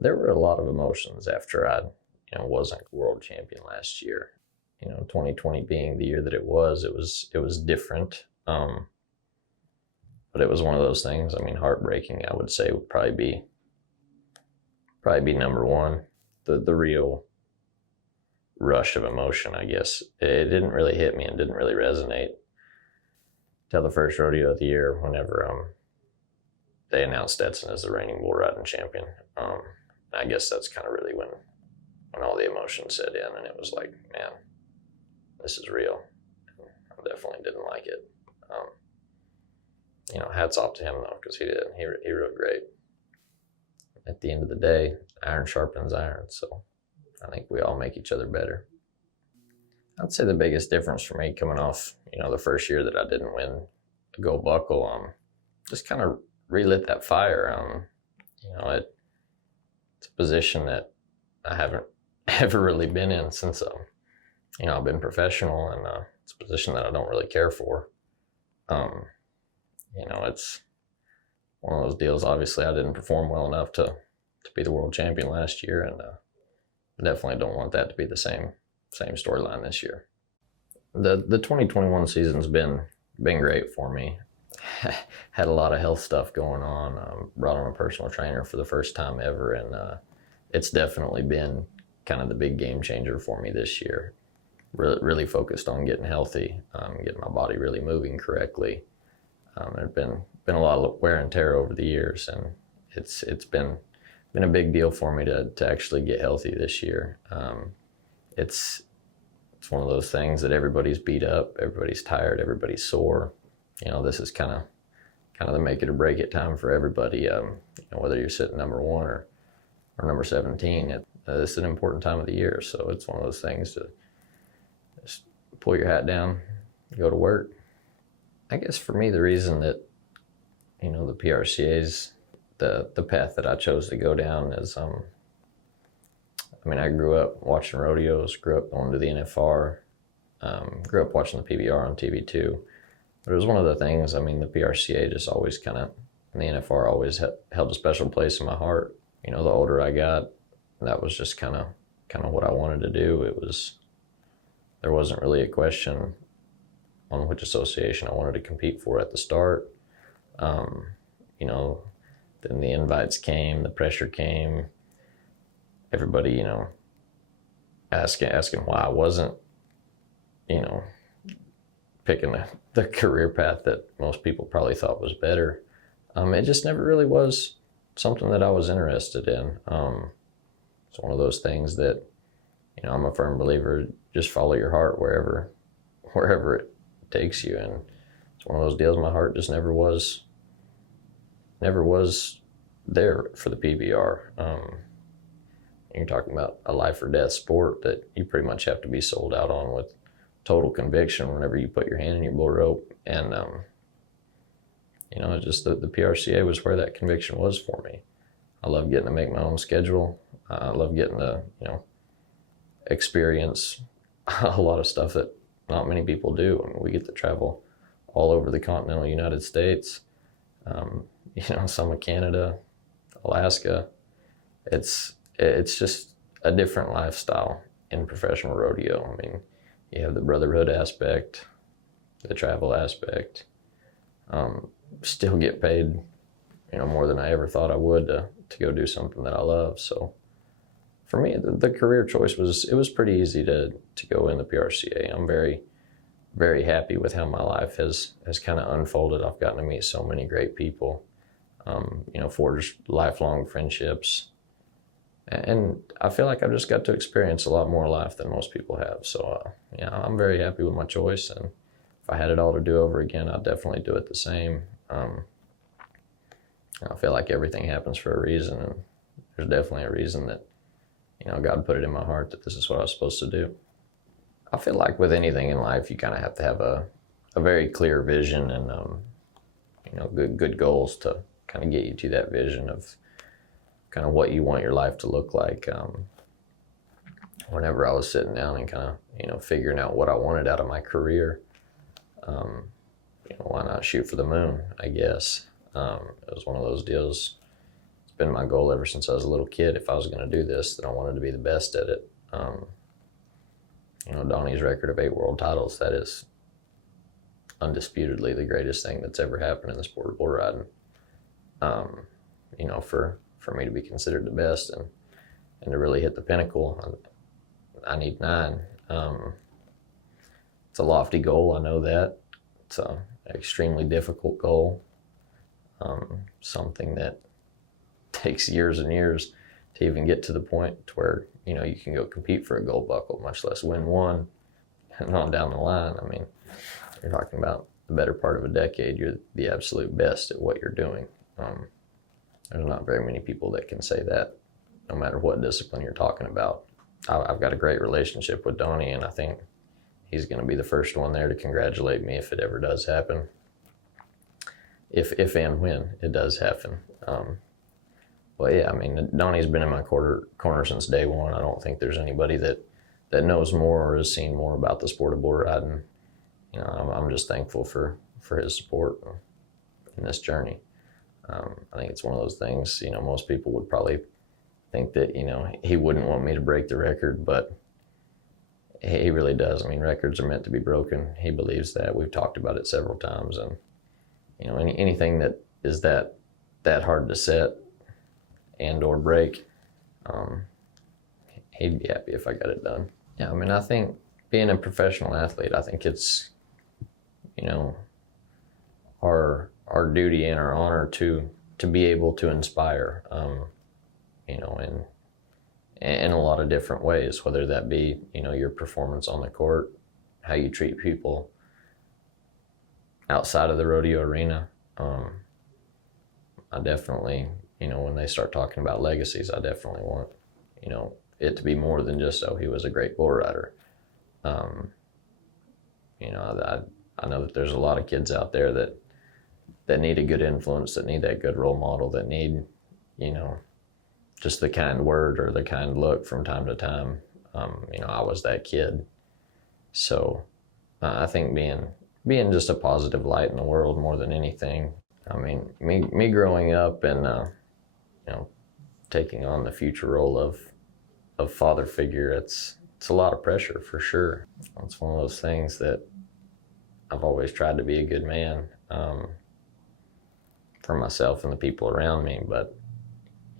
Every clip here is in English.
There were a lot of emotions after I, wasn't world champion last year. 2020 being the year that it was different. But it was one of those things. I mean, heartbreaking. I would say would probably be number one. The real rush of emotion, I guess. It didn't really hit me and didn't really resonate till the first rodeo of the year, whenever they announced Stetson as the reigning bull riding champion. I guess that's kind of really when all the emotions set in, and it was like, man, this is real. I definitely didn't like it. Hats off to him though, because he rode great. At the end of the day, iron sharpens iron, so I think we all make each other better. I'd say the biggest difference for me coming off, the first year that I didn't win the gold buckle, just kind of relit that fire. It's a position that I haven't ever really been in since, I've been professional, and it's a position that I don't really care for. It's one of those deals. Obviously, I didn't perform well enough to be the world champion last year, and I definitely don't want that to be the same storyline this year. The 2021 season's been great for me. Had a lot of health stuff going on. Brought on a personal trainer for the first time ever, and it's definitely been kind of the big game changer for me this year. Really focused on getting healthy, getting my body really moving correctly. There's been a lot of wear and tear over the years, and it's been a big deal for me to actually get healthy this year. It's one of those things that everybody's beat up, everybody's tired, everybody's sore. This is kind of the make it or break it time for everybody. Whether you're sitting number one or number 17, it's an important time of the year. So it's one of those things to just pull your hat down, go to work. I guess for me, the reason that, the PRCA's the path that I chose to go down is, I grew up watching rodeos, grew up going to the NFR, grew up watching the PBR on TV too. But it was one of the things, the PRCA just always kind of, and the NFR always held a special place in my heart. The older I got, that was just kind of what I wanted to do. There wasn't really a question on which association I wanted to compete for at the start. Then the invites came, the pressure came, everybody, asking why I wasn't, picking the career path that most people probably thought was better. It just never really was something that I was interested in. It's one of those things that, I'm a firm believer, just follow your heart wherever it takes you. And it's one of those deals, my heart just never was there for the PBR. You're talking about a life or death sport that you pretty much have to be sold out on with total conviction whenever you put your hand in your bull rope. And, just the PRCA was where that conviction was for me. I love getting to make my own schedule. I love getting to, experience a lot of stuff that not many people do. We get to travel all over the continental United States, some of Canada, Alaska. It's just a different lifestyle in professional rodeo. You have the brotherhood aspect, the travel aspect, still get paid, more than I ever thought I would to go do something that I love. So for me, the career choice was pretty easy to go in the PRCA. I'm very, very happy with how my life has kind of unfolded. I've gotten to meet so many great people, forged lifelong friendships. And I feel like I've just got to experience a lot more life than most people have. So, I'm very happy with my choice. And if I had it all to do over again, I'd definitely do it the same. I feel like everything happens for a reason. And there's definitely a reason that, God put it in my heart that this is what I was supposed to do. I feel like with anything in life, you kind of have to have a very clear vision and, good goals to kind of get you to that vision of kind of what you want your life to look like. Whenever I was sitting down and kind of, figuring out what I wanted out of my career, why not shoot for the moon, I guess. It was one of those deals. It's been my goal ever since I was a little kid. If I was going to do this, then I wanted to be the best at it. You know, Donnie's record of 8 world titles, that is undisputedly the greatest thing that's ever happened in the sport of bull riding. You know, for me to be considered the best and to really hit the pinnacle, I need 9. It's a lofty goal, I know that. It's an extremely difficult goal, something that takes years and years to even get to the point to where, you know, you can go compete for a gold buckle, much less win one, and on down the line. I mean, you're talking about the better part of a decade. You're the absolute best at what you're doing. There's not very many people that can say that, no matter what discipline you're talking about. I've got a great relationship with Donnie, and I think he's going to be the first one there to congratulate me if it ever does happen. If and when it does happen. Well, yeah, I mean, Donnie's been in my corner since day one. I don't think there's anybody that knows more or has seen more about the sport of bull riding. You know, I'm just thankful for his support in this journey. I think it's one of those things, you know, most people would probably think that, you know, he wouldn't want me to break the record, but he really does. I mean, records are meant to be broken. He believes that. We've talked about it several times, and, you know, anything that is that hard to set and or break, he'd be happy if I got it done. Yeah, I mean, I think being a professional athlete, I think it's, you know, our duty and our honor to be able to inspire, you know, in a lot of different ways, whether that be, you know, your performance on the court, how you treat people outside of the rodeo arena. I definitely, you know, when they start talking about legacies, I definitely want, you know, it to be more than just, oh, he was a great bull rider. You know, I know that there's a lot of kids out there that need a good influence, that need that good role model, that need, you know, just the kind word or the kind look from time to time. You know, I was that kid. So I think being just a positive light in the world more than anything. I mean, me growing up and, you know, taking on the future role of father figure, it's a lot of pressure for sure. It's one of those things that I've always tried to be a good man, for myself and the people around me, but,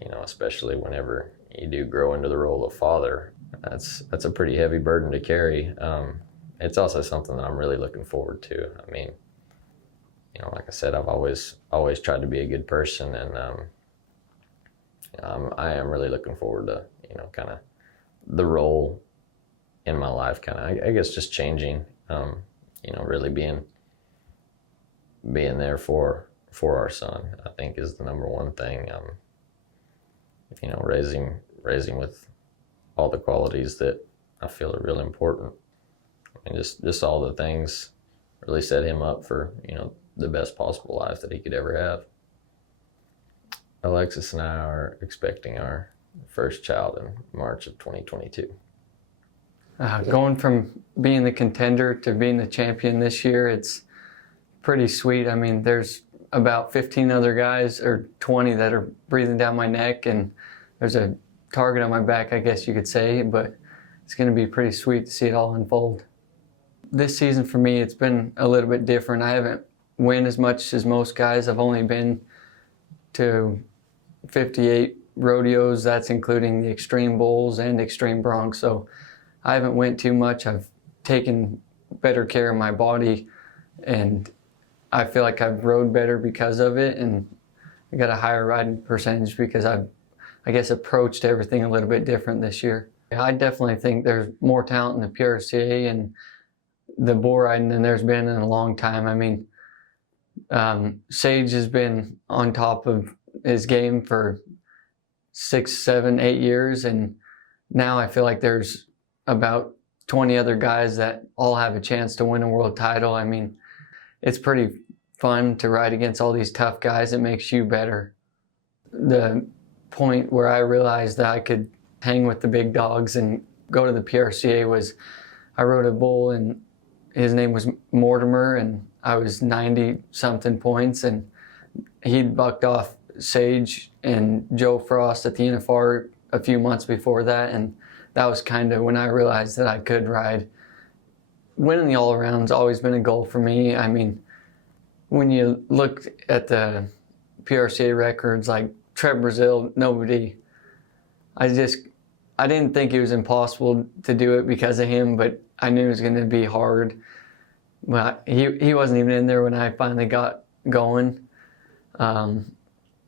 you know, especially whenever you do grow into the role of father, that's a pretty heavy burden to carry. It's also something that I'm really looking forward to. I mean, you know, like I said, I've always tried to be a good person, and I am really looking forward to, you know, kind of the role in my life, kind of, I guess, just changing. You know, really being there for our son, I think, is the number one thing. You know, raising with all the qualities that I feel are really important, and just all the things really set him up for, you know, the best possible life that he could ever have. Alexis and I are expecting our first child in March of 2022. Going from being the contender to being the champion this year, it's pretty sweet. I mean, there's about 15 other guys, or 20, that are breathing down my neck, and there's a target on my back, I guess you could say, but it's going to be pretty sweet to see it all unfold. This season for me, it's been a little bit different. I haven't won as much as most guys. I've only been to 58 rodeos. That's including the extreme bulls and extreme broncs. So I haven't went too much. I've taken better care of my body, and I feel like I've rode better because of it, and I got a higher riding percentage because I've, I guess, approached everything a little bit different this year. I definitely think there's more talent in the PRCA and the bull riding than there's been in a long time. I mean, Sage has been on top of his game for 6, 7, 8 years, and now I feel like there's about 20 other guys that all have a chance to win a world title. I mean, it's pretty fun to ride against all these tough guys. It makes you better. The point where I realized that I could hang with the big dogs and go to the PRCA was, I rode a bull and his name was Mortimer, and I was 90-something points, and he'd bucked off Sage and Joe Frost at the NFR a few months before that, and that was kind of when I realized that I could ride. Winning the all-around's always been a goal for me. I mean, when you look at the PRCA records, like Trev Brazil, I didn't think it was impossible to do it because of him, but I knew it was going to be hard. But he wasn't even in there when I finally got going.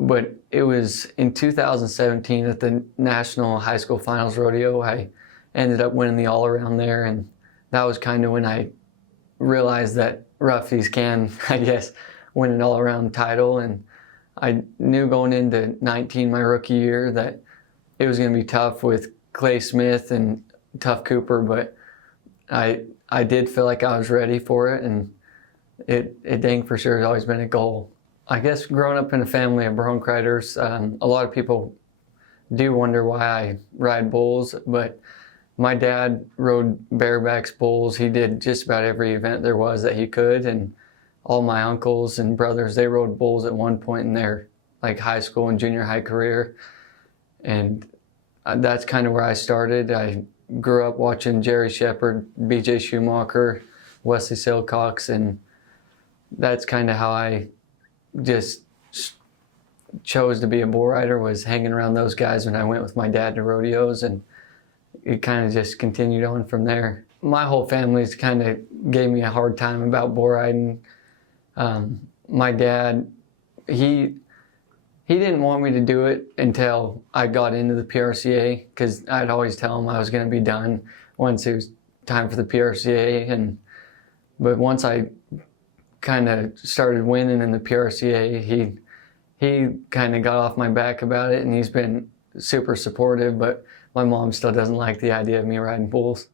But it was in 2017 at the National High School Finals Rodeo, I ended up winning the all-around there, and that was kind of when I realized that roughies can, I guess, win an all-around title. And I knew going into 19, my rookie year, that it was going to be tough with Clay Smith and Tough Cooper, but I did feel like I was ready for it, and it dang for sure has always been a goal. I guess growing up in a family of bronc riders, a lot of people do wonder why I ride bulls, but my dad rode barebacks bulls. He did just about every event there was that he could, and all my uncles and brothers, they rode bulls at one point in their like high school and junior high career, and that's kind of where I started. I grew up watching Jerry Shepard, BJ Schumacher, Wesley Silcox, and that's kind of how I just chose to be a bull rider, was hanging around those guys when I went with my dad to rodeos, and it kind of just continued on from there. My whole family's kind of gave me a hard time about bull riding. My dad, he didn't want me to do it until I got into the PRCA, because I'd always tell him I was going to be done once it was time for the PRCA. But once I kind of started winning in the PRCA, he kind of got off my back about it, and he's been super supportive, but my mom still doesn't like the idea of me riding bulls.